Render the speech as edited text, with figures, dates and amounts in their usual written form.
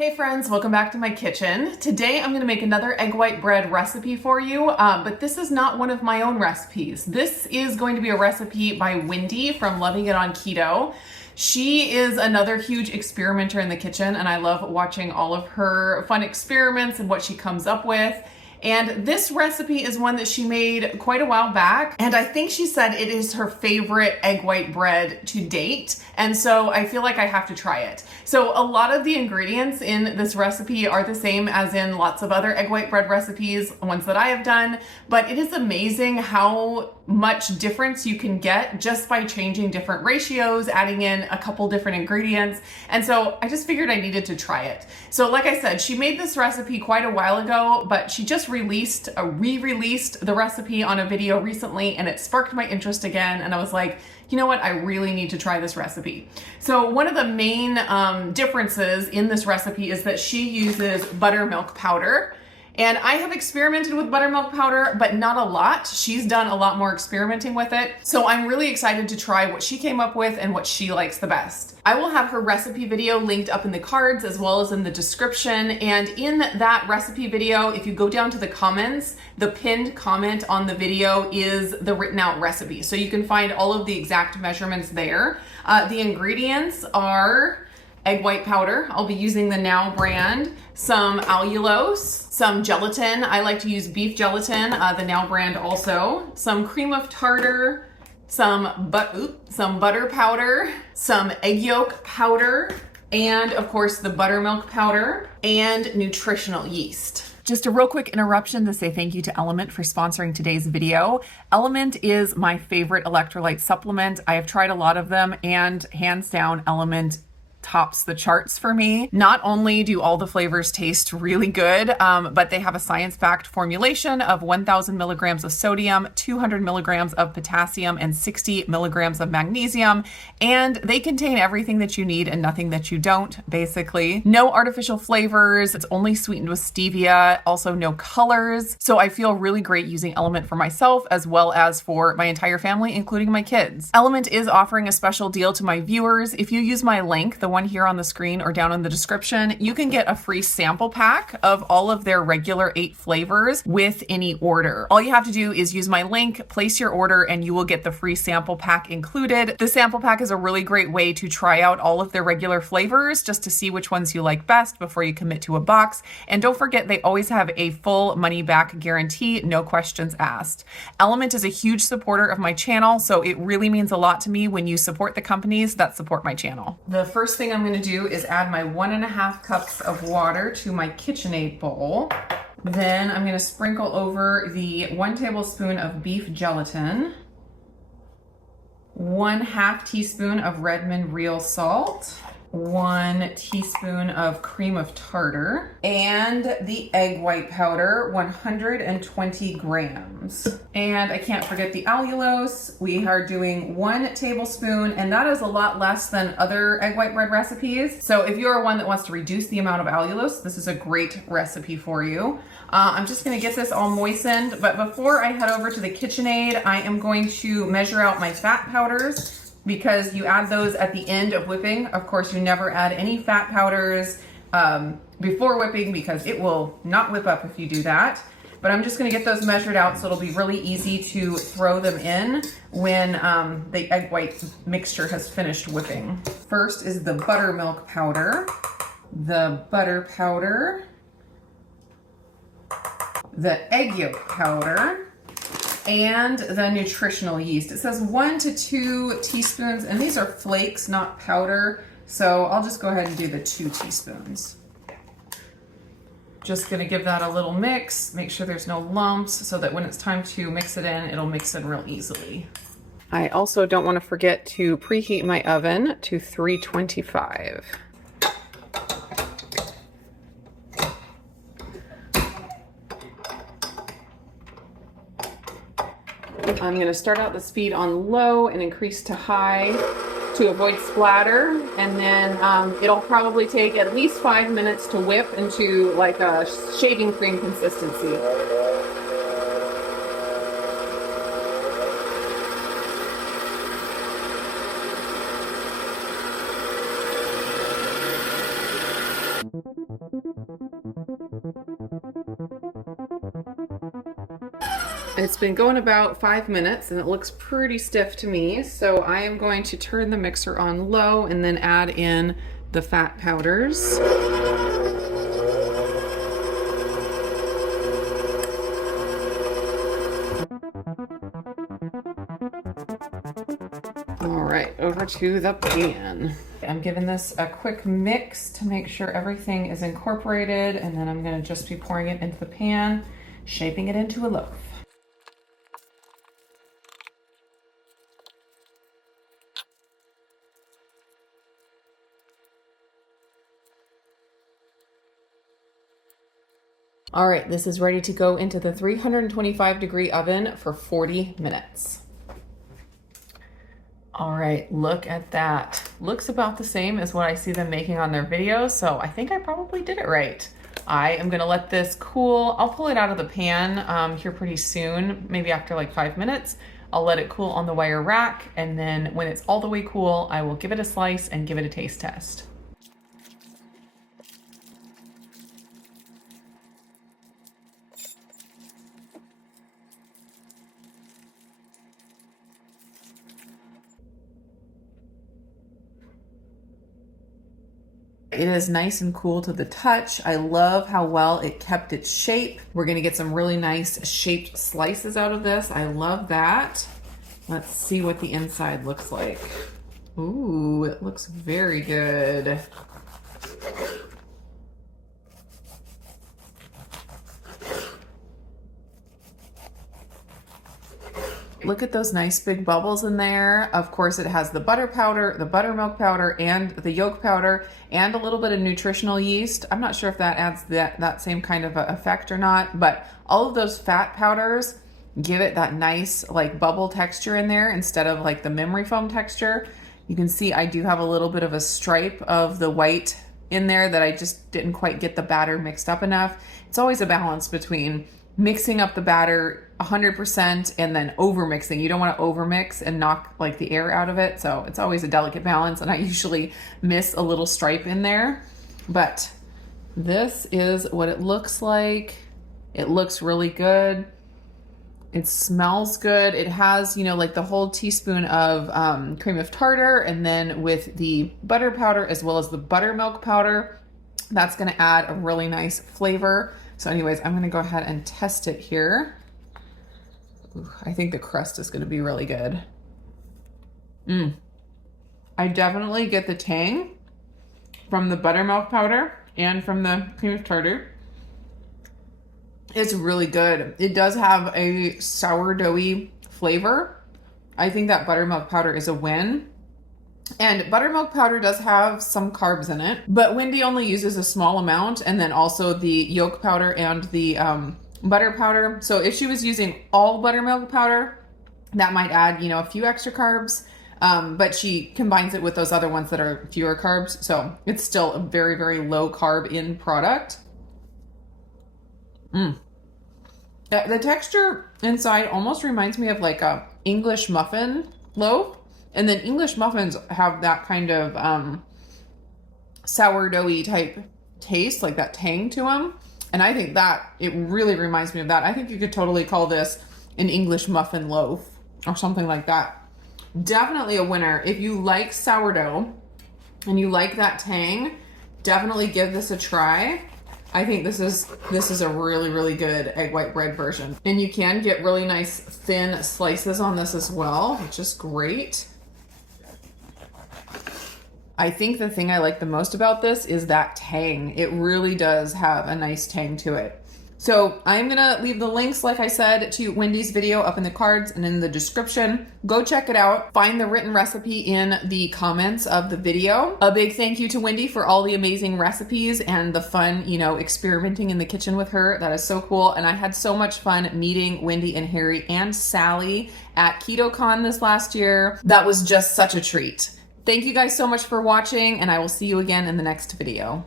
Hey friends, welcome back to my kitchen. Today I'm going to make another egg white bread recipe for you, but this is not one of my own recipes. This is going to be a recipe by Wendy from Loving It on Keto. She is another huge experimenter in the kitchen, and I love watching all of her fun experiments and what she comes up with. And this recipe is one that she made quite a while back, and I think she said it is her favorite egg white bread to date, and so I feel like I have to try it. So a lot of the ingredients in this recipe are the same as in lots of other egg white bread recipes, ones that I have done, but it is amazing how much difference you can get just by changing different ratios, adding in a couple different ingredients, and so I just figured I needed to try it. So like I said, she made this recipe quite a while ago, but she just re-released the recipe on a video recently, and it sparked my interest again, and I was like, you know what, I really need to try this recipe. So one of the main differences in this recipe is that she uses buttermilk powder. And I have experimented with buttermilk powder, but not a lot. She's done a lot more experimenting with it. So I'm really excited to try what she came up with and what she likes the best. I will have her recipe video linked up in the cards as well as in the description. And in that recipe video, if you go down to the comments, the pinned comment on the video is the written out recipe. So you can find all of the exact measurements there. The ingredients are egg white powder. I'll be using the Now brand, some allulose, some gelatin. I like to use beef gelatin, the Now brand also, some cream of tartar, some butter powder, some egg yolk powder, and of course the buttermilk powder, and nutritional yeast. Just a real quick interruption to say thank you to Element for sponsoring today's video. Element is my favorite electrolyte supplement. I have tried a lot of them, and hands down, Element tops the charts for me. Not only do all the flavors taste really good, but they have a science-backed formulation of 1,000 milligrams of sodium, 200 milligrams of potassium, and 60 milligrams of magnesium. And they contain everything that you need and nothing that you don't, basically. No artificial flavors. It's only sweetened with stevia. Also no colors. So I feel really great using Element for myself as well as for my entire family, including my kids. Element is offering a special deal to my viewers. If you use my link, the one here on the screen or down in the description, you can get a free sample pack of all of their regular 8 flavors with any order. All you have to do is use my link, place your order, and you will get the free sample pack included. The sample pack is a really great way to try out all of their regular flavors just to see which ones you like best before you commit to a box. And don't forget, they always have a full money back guarantee, no questions asked. Element is a huge supporter of my channel, so it really means a lot to me when you support the companies that support my channel. The first thing I'm going to do is add my 1.5 cups of water to my KitchenAid bowl. Then I'm going to sprinkle over the 1 tablespoon of beef gelatin, 1/2 teaspoon of Redmond real salt, 1 teaspoon of cream of tartar, and the egg white powder, 120 grams. And I can't forget the allulose. We are doing 1 tablespoon, and that is a lot less than other egg white bread recipes. So if you're one that wants to reduce the amount of allulose, this is a great recipe for you. I'm just gonna get this all moistened, but before I head over to the KitchenAid, I am going to measure out my fat powders, because you add those at the end of whipping. Of course, you never add any fat powders before whipping because it will not whip up if you do that. But I'm just gonna get those measured out so it'll be really easy to throw them in when the egg white mixture has finished whipping. First is the buttermilk powder, the butter powder, the egg yolk powder, and the nutritional yeast. It says 1 to 2 teaspoons, and these are flakes, not powder, so I'll just go ahead and do the 2 teaspoons. Just gonna give that a little mix, make sure there's no lumps, so that when it's time to mix it in, it'll mix in real easily. I also don't want to forget to preheat my oven to 325. I'm going to start out the speed on low and increase to high to avoid splatter, and then it'll probably take at least 5 minutes to whip into like a shaving cream consistency. It's been going about 5 minutes and it looks pretty stiff to me. So I am going to turn the mixer on low and then add in the fat powders. All right, over to the pan. I'm giving this a quick mix to make sure everything is incorporated, and then I'm gonna just be pouring it into the pan, shaping it into a loaf. All right, this is ready to go into the 325-degree oven for 40 minutes. All right, look at that. Looks about the same as what I see them making on their videos, so I think I probably did it right. I am gonna let this cool. I'll pull it out of the pan here pretty soon, maybe after like 5 minutes. I'll let it cool on the wire rack, and then when it's all the way cool, I will give it a slice and give it a taste test. It is nice and cool to the touch. I love how well it kept its shape. We're gonna get some really nice shaped slices out of this. I love that. Let's see what the inside looks like. Ooh, it looks very good. Look at those nice big bubbles in there. Of course, it has the butter powder, the buttermilk powder, and the yolk powder, and a little bit of nutritional yeast. I'm not sure if that adds that same kind of effect or not, but all of those fat powders give it that nice like bubble texture in there instead of like the memory foam texture. You can see I do have a little bit of a stripe of the white in there that I just didn't quite get the batter mixed up enough. It's always a balance between mixing up the batter 100% and then over mixing. You don't want to over mix and knock like the air out of it. So it's always a delicate balance, and I usually miss a little stripe in there. But this is what it looks like. It looks really good. It smells good. It has, you know, like the whole teaspoon of cream of tartar, and then with the butter powder as well as the buttermilk powder, that's going to add a really nice flavor. So anyways, I'm going to go ahead and test it here. Ooh, I think the crust is going to be really good. I definitely get the tang from the buttermilk powder and from the cream of tartar. It's really good. It does have a sourdoughy flavor. I think that buttermilk powder is a win. And buttermilk powder does have some carbs in it, but Wendy only uses a small amount, and then also the yolk powder and the butter powder. So if she was using all buttermilk powder, that might add, you know, a few extra carbs, but she combines it with those other ones that are fewer carbs. So it's still a very, very low carb in product. The texture inside almost reminds me of like a English muffin loaf. And then English muffins have that kind of sourdoughy type taste, like that tang to them. And I think that it really reminds me of that. I think you could totally call this an English muffin loaf or something like that. Definitely a winner. If you like sourdough and you like that tang, definitely give this a try. I think this is a really, really good egg white bread version. And you can get really nice thin slices on this as well, which is great. I think the thing I like the most about this is that tang. It really does have a nice tang to it. So I'm gonna leave the links, like I said, to Wendy's video up in the cards and in the description. Go check it out. Find the written recipe in the comments of the video. A big thank you to Wendy for all the amazing recipes and the fun, you know, experimenting in the kitchen with her. That is so cool. And I had so much fun meeting Wendy and Harry and Sally at KetoCon this last year. That was just such a treat. Thank you guys so much for watching, and I will see you again in the next video.